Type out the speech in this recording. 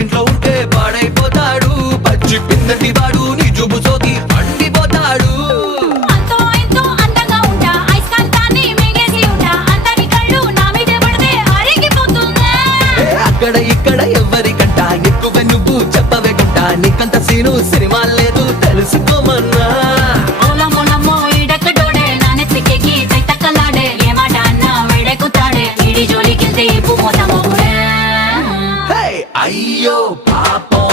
పక్కింట్లో ఉంటే పాడైపోతాడు పచ్చి పిందటి వాడు నీ జుబు సోకి పండిపోతాడు అంతో ఇంతో అందంగా ఉంటా ఐస్కాంతాన్ని మింగేసి ఉంటా అందరి కళ్ళు నా మీదే పడితే అరిగిపోతుందా అక్కడ ఇక్కడ ఎవరికంట ఎక్కువ నువ్వు చెప్పవే గుంట నీకంత సీను సినిమా లేదు తెలుసుకోమన్నా ఓలమోలమ్మో ఈడక్కడోడే నా నెత్తికెక్కి తైతక్కలాడే ఏ మాట అన్నా వేడెక్కుతాడే ఈడి జోలికెళ్తే ఇప్పు మోతమోగుడే అయ్యో పాపం